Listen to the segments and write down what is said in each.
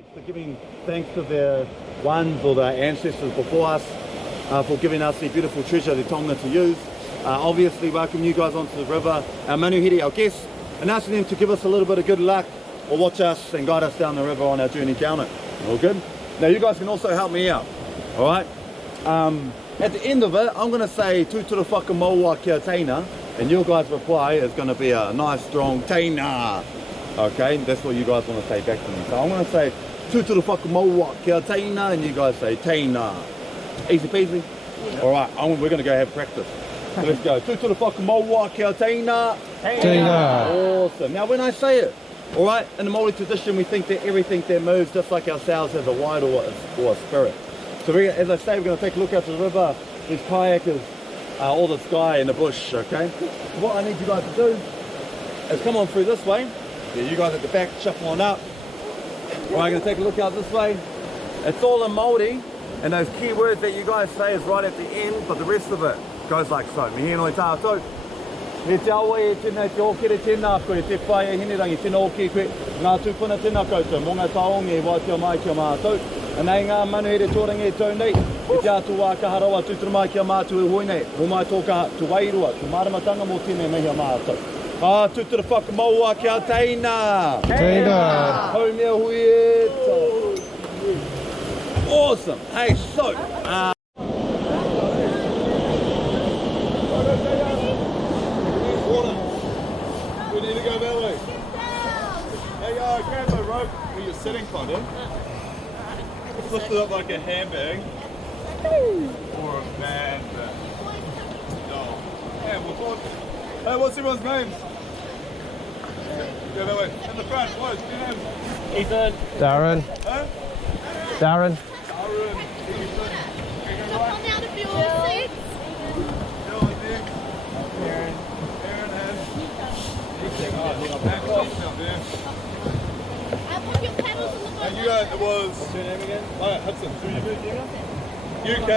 For giving thanks to their ones or their ancestors before us for giving us the beautiful treasure, the tonga to use. Obviously welcome you guys onto the river, our manuhiri, our guests, and asking them to give us a little bit of good luck or watch us and guide us down the river on our journey down it. All good? Now you guys can also help me out, alright? At the end of it, I'm going to say tūtura whakamaua kia teina, and your guys' reply is going to be a nice strong teina. Okay, that's what you guys want to say back to me. So I'm going to say tūtura whakamaua kia teina, and you guys say teina. Easy peasy? Yeah. Alright, we're going to go have practice. So let's go. Tūtura whakamaua kia teina. Teina. Awesome. Now when I say it, alright, in the Māori tradition we think that everything that moves just like ourselves has a wide or a spirit. So as I say, we're going to take a look out to the river. There's kayakers, all this guy in the bush, okay? So what I need you guys to do is come on through this way. Yeah, you guys at the back, shuffle on up. Alright, I'm going to take a look out this way. It's all in Māori, and those key words that you guys say is right at the end, but the rest of it goes like so. Mihi noi tātou. He te awa e tēnei te okere tēnā koe, te whai e hinerangi, tēnā oki koe, ngā tūpuna tēnā koutou, mō ngā taongi e waitia mai kia mātou. And nei ngā manuhere tōrangi e tau nei, e te atu wā kaharawa tūtura mai kia mātou e hoi nei, mō mai tōka tu wairua, tu maramatanga mō tēnei mehia mātou. Tūtura whakamaua kia teina! Teina! Hau mea hui e tau. Awesome! Hey, so, we need to go that way. Hey, grab the rope where you're sitting, kind of. Lift it up like a handbag. Or a man. No. Hey, what's everyone's names? Go that way. In the front, boys, your names? Ethan. Darren. Huh? Darren. Darren. Ethan. Come on out of your seats. Bill and Nick. Aaron. Aaron and Nick. Out there. Put your paddles in the boat. And you guys, it was... What's your name again? Hudson. UK,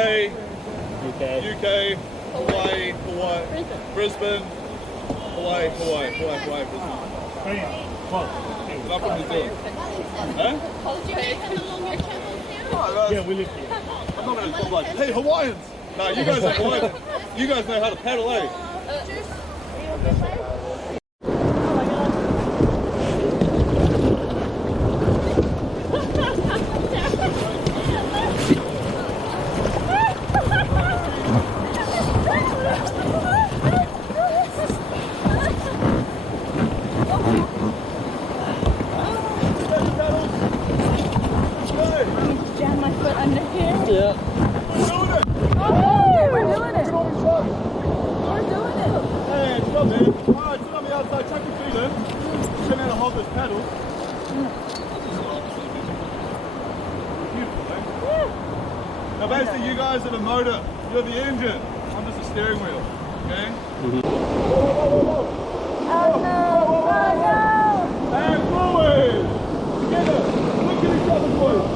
Hawaii, Brisbane, Hawaii, Brisbane. Not from New Zealand. Huh? Hold your hands along your channels now. Yeah, we live here. I'm not going to talk like, hey, Hawaiians! No, you guys are Hawaiians. You guys know how to paddle, eh? Jam my foot under here. Yeah. Oh, we're doing it. We're doing it. Hey, stop, man. Alright, sit on the outside, chuck your feet in. Show me how to hold this paddle. Beautiful, eh? Now basically you guys are the motor, you're the engine. I'm just the steering wheel, okay? And forward! Together! Look at each other, boys!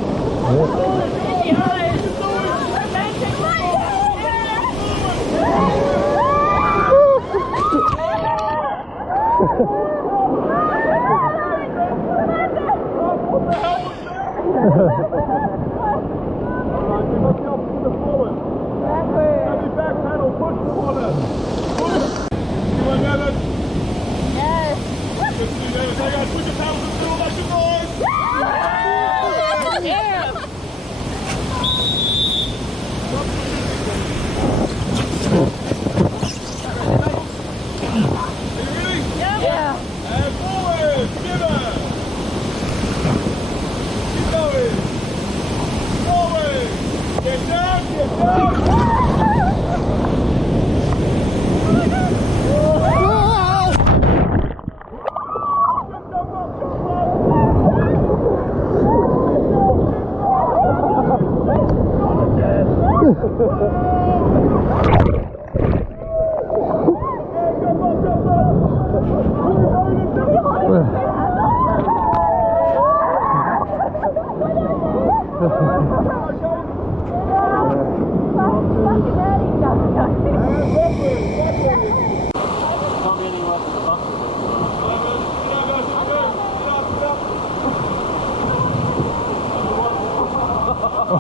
That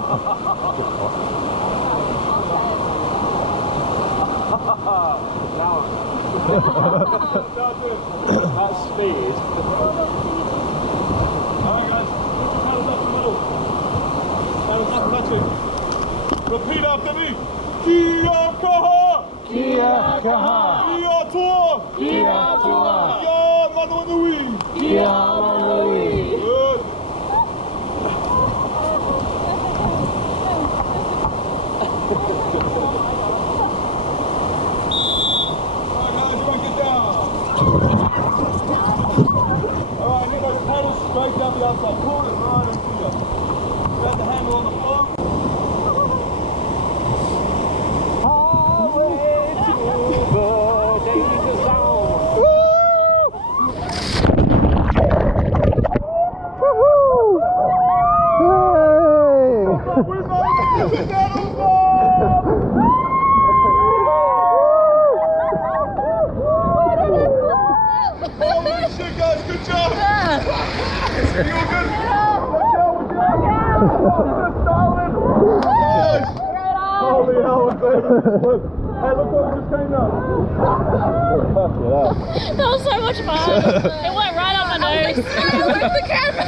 speed. Alright guys, put your paddles up the middle. Paddles up touching. Repeat after me. Kia kaha! Kia kaha! Kia toa! Kia toa! Kia manui! Kia manui! Good. Alright guys, you won't get down. Alright, I need those paddles straight down the outside. Pull it right into you. Grab the handle on the floor. Holy shit, guys, good job! You all good? Guys! Holy hell, hey, look what just came up. That was so much fun. It went right on my nose. Where's the camera?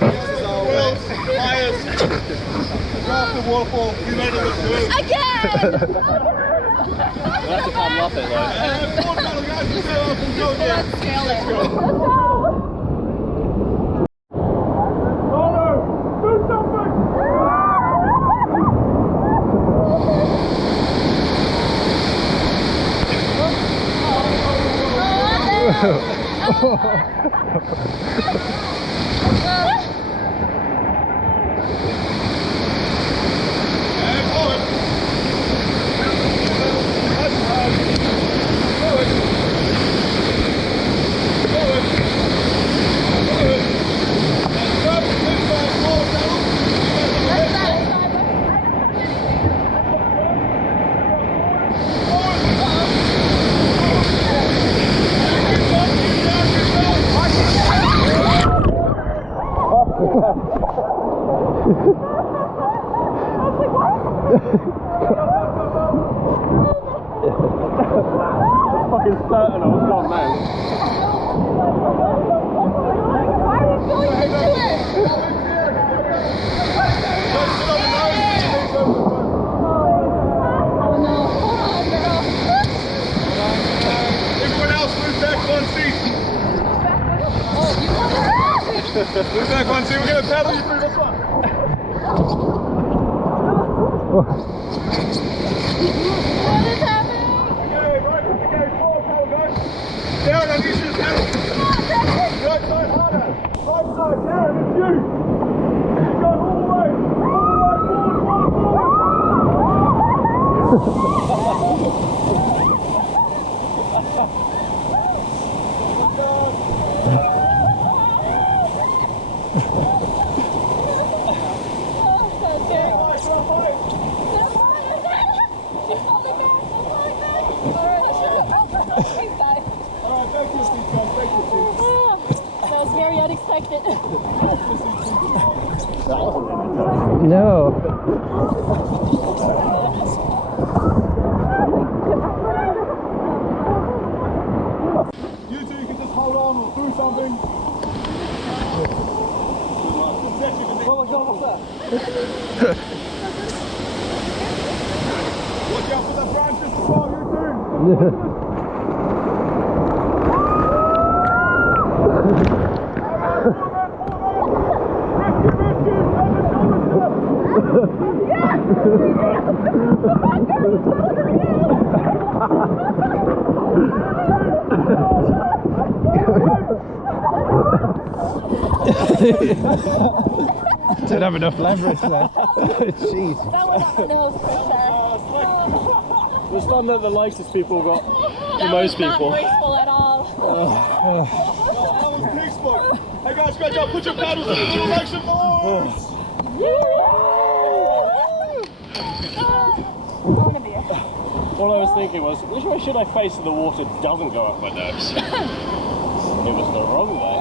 This is our world's highest rafted waterfall. We made it look good. Again! We'll have to paddle up it though. Come on, paddle, guys, let's go up and go again. Let's scale it. Let's go. Connor, do something! And forward. That's right. Forward. Forward. Forward. That's up. This side. Forward, paddle. Fucking certain I was gone now. Why are we going into it? Oh no. Hold on, girl. Everyone else move back one seat. Oh, you want to Move back one seat. We're going to paddle you through this one. What is happening? Okay, right. Okay, forward paddle, guys. Darren, I need you to paddle. Right side harder. Right side, Darren, it's you. You go all the way. All the way, Alright, thank you, seat, guys. Thank you, seat. That was very unexpected. No. You two can just hold on or do something. Oh my god, what's that? Watch out for the branches as well, you two. Didn't have enough leverage there. Jeez. That went up my nose for sure. The stun that the lightest people got That most was people. not graceful at all. Hey guys, great job. Put your paddles in the direction forwards. All I was thinking was, which way should I face so the water doesn't go up my nose? It was the wrong way.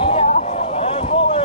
And forward.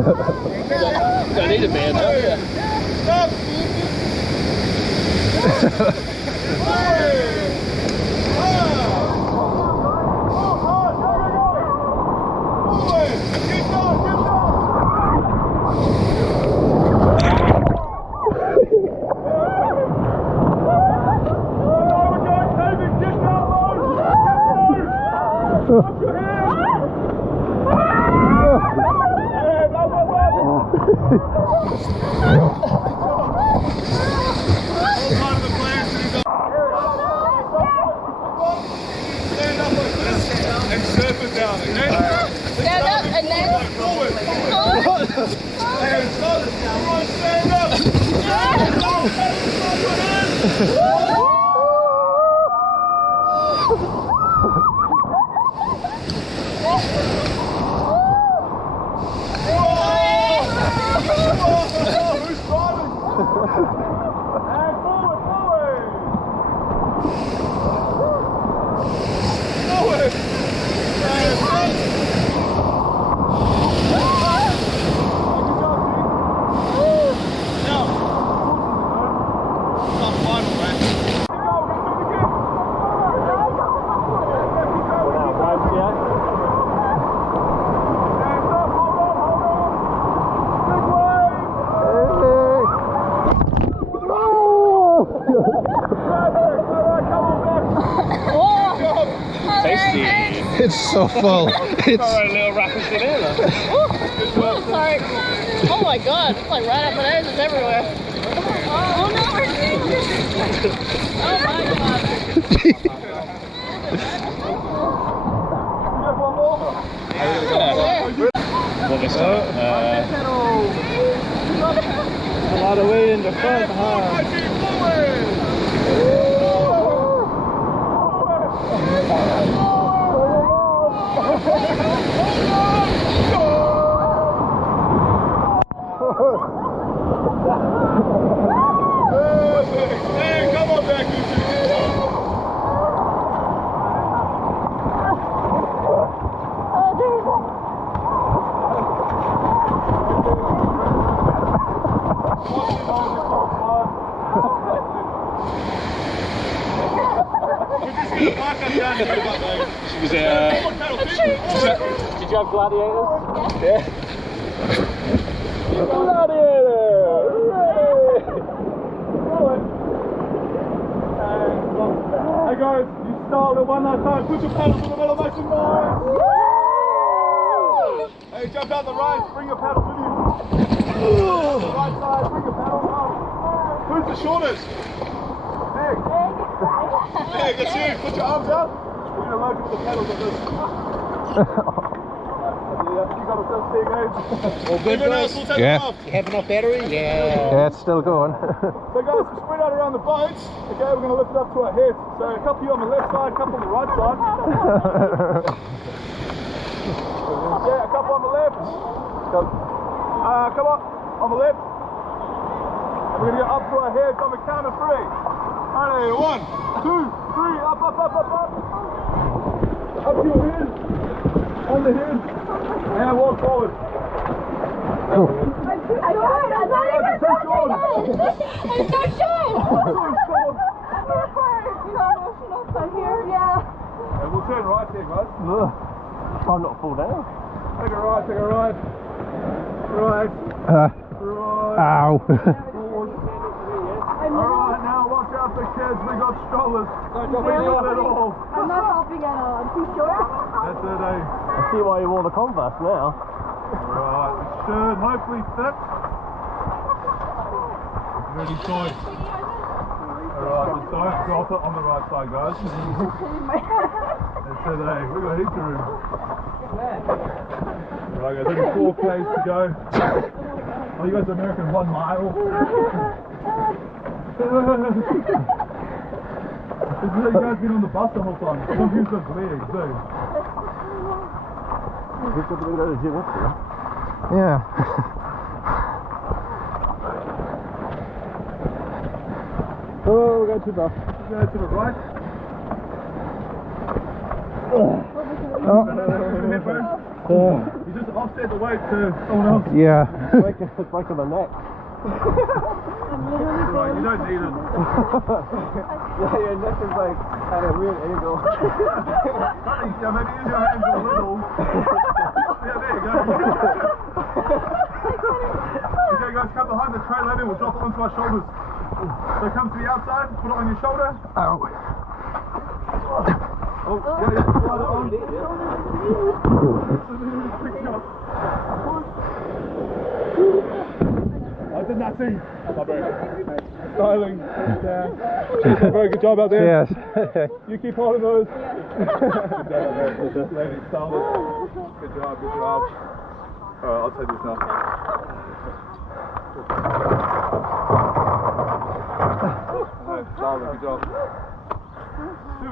Don't need a man, though. Yeah. Stop! And surf it down, okay? Stand up and then Forward. And stop. Come on, stand up. Who's driving? And forward, forward. Forward. And front. Now. Not final, man. Keep going, we're gonna do it again. Right, yeah. And stop, hold on. Big wave. Alright, come on back. Tasty. It's so full. It's Alright, little rapids in here, look. sorry. Oh my god, it's like right up my nose, it's everywhere. Oh no, oh my god. One more. What is that? a lot of weight in the front, huh? Hey, come on back, you two. She was did you have gladiators? Yeah. Hey guys, you start it one last time. Put your paddles in the middle, make some noise. Hey, jump out the right, bring your paddles with you. The right side, bring your paddles up. Who's the shortest? Nick. Nick, that's you. Put your arms out. We're going to load you with the paddles like this. Yeah, you got a first big age. Everyone else will take Yeah. them off. Have enough battery? Yeah, it's still going. So guys, we spread out around the boats. Okay, we're going to lift it up to our heads. So a couple of you on the left side, a couple on the right side. Yeah, a couple on the left. Come on the left. And we're going to go up to our heads on the count of three. Alright, 1, 2, 3, up. Up to your head. On the head. And walk forward. I'm so short. And we'll turn right here, guys. Try not to fall down. Take a right. Right. Ow. Alright, now watch out for kids. We got strollers. We got it all. I'm not helping at all. I'm too short. That's it, eh? I see why you wore the Converse now. Alright, it should hopefully fit. Really tight. Alright, just don't drop it on the right side, guys. That's it, eh? We got heaps of room. Alright, guys, only 4 Ks to go. Oh, you guys are American 1 mile. This is how you guys been on the bus the whole time. Don't use those legs, too. Yeah. Oh, we're going to the right. Oh. You just offset the weight to someone else. Yeah. It's breaking my neck. Right, you don't need it. Yeah, your neck is like at a weird angle. Yeah, maybe use your hands a little. Yeah, there you go. Okay guys, come behind the tray landing, we'll drop it onto our shoulders. So come to the outside, put it on your shoulder. Ow. Oh, yeah, slide it on. I did nothing. Styling. Yeah. Very good job out there. Yes. You keep holding those. Just landing solid. Good job, good job. Alright, I'll take this now. Alright, solid, good job. Do